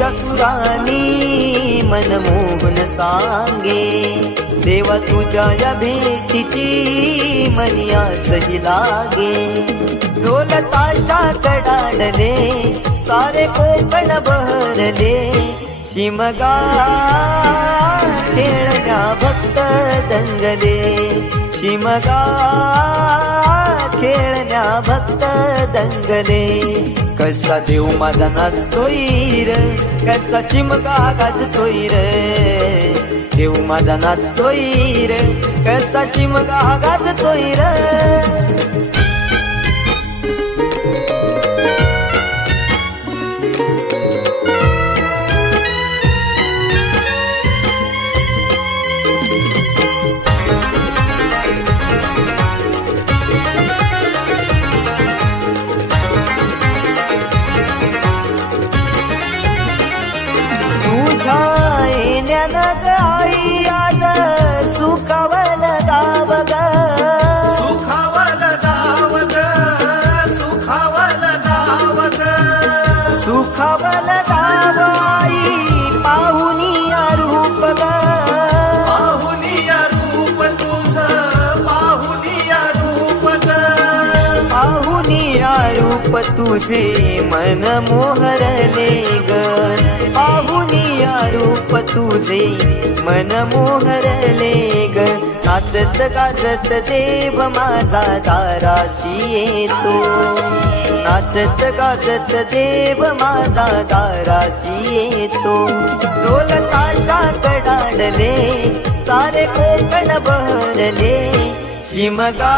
सनईच्या सुरानी मन मोहन सांगे, देवा तुझ्या या भेटीची मनी आसही लागे। ढोल ताशा कडाडले सारे कोकण बहरले, शिमगा खेळण्या भक्त दंगले, शिमगा खेळण्या भक्त दंगले। कसा देव माझा नाचतोय र, कसा शिमगा गाजतोय र, देव माझा नाचतोय र, कसा शिमगा गाजतोय र। आई आज सुखावल गाव ग, सुखावल गाव ग, सुखावल गाव ग, सुखावल गाव आई पाहुनिया रूप ग, पाहुनिया रूप तुझ, पाहुनिया रूप ग, पाहुनिया रूप तुझे मन मोहरले ग, पाहुनिया रूप तुझे मन मोहरले ग। नाचत गाजत देव माझा दाराशी येतो, नाचत गाजत देव माझा दाराशी येतो। ढोल ताशा कडाडले सारे कोकण बहरले, शिमगा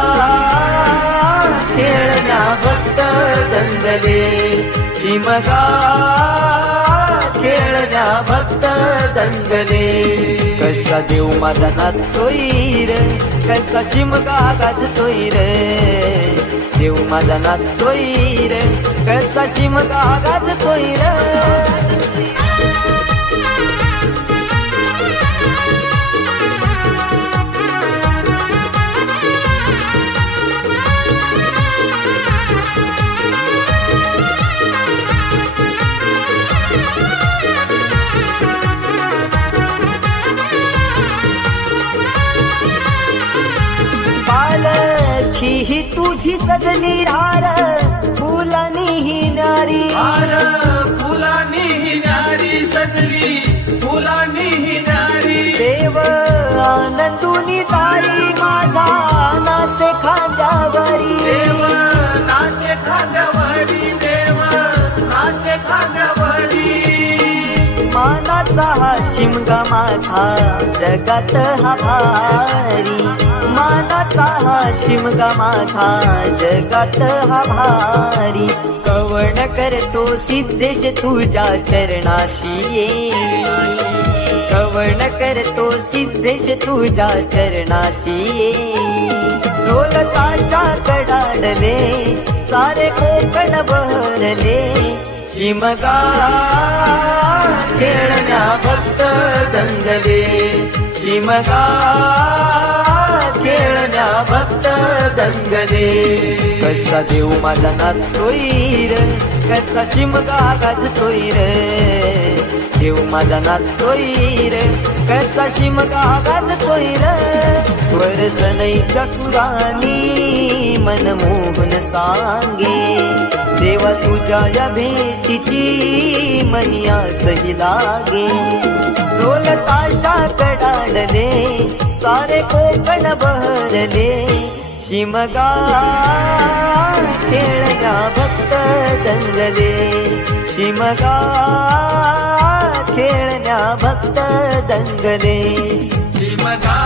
खेळण्या भक्त दंगले, शिमगा खेळण्या भक्त दंगले। कसा देव माझा नाचतोय र, कसा शिमगा गाजतोय र, देव माझा नाचतोय र, कसा शिमगा गाजतोय र। ही तुझी सजली हार फुलानी ही नारी, हार फुलानी ही नारी सजली, फुलानी ही नारी। देव आनंदुनी जाई माझा नाचे खांद्यावरी, देव नाचे खांद्यावरी, देव नाचे खांद्यावरी। मानाचा हा शिमगा माझा जगात हा भारी, मानाचा हा शिमगा माझा जगात हा भारी। कवण करतो सिद्धेश तुझ्या चरणाशी ये, कवण करतो सिद्धेश तुझ्या चरणाशी ये। ढोल ताशा कडाडले सारे कोकण बहरले, शिमगा खेळण्या भक्त दंगले, शिमगा खेळण्या भक्त दंगले। कसा देव माझा नाचतोय र, कसा शिमगा गाजतोय र, देव माझा नाचतोय र, कसा शिमगा गाजतोय र। स्वर सनईच्या सुरानी मन मोहन सांगे, देवा तुझ्या या भेटीची मनी आसही लागे। ढोल ताशा कडाडले सारे कोकण बहरले, शिमगा खेळण्या भक्त दंगले, शिमगा खेळण्या भक्त दंगले, शिमगा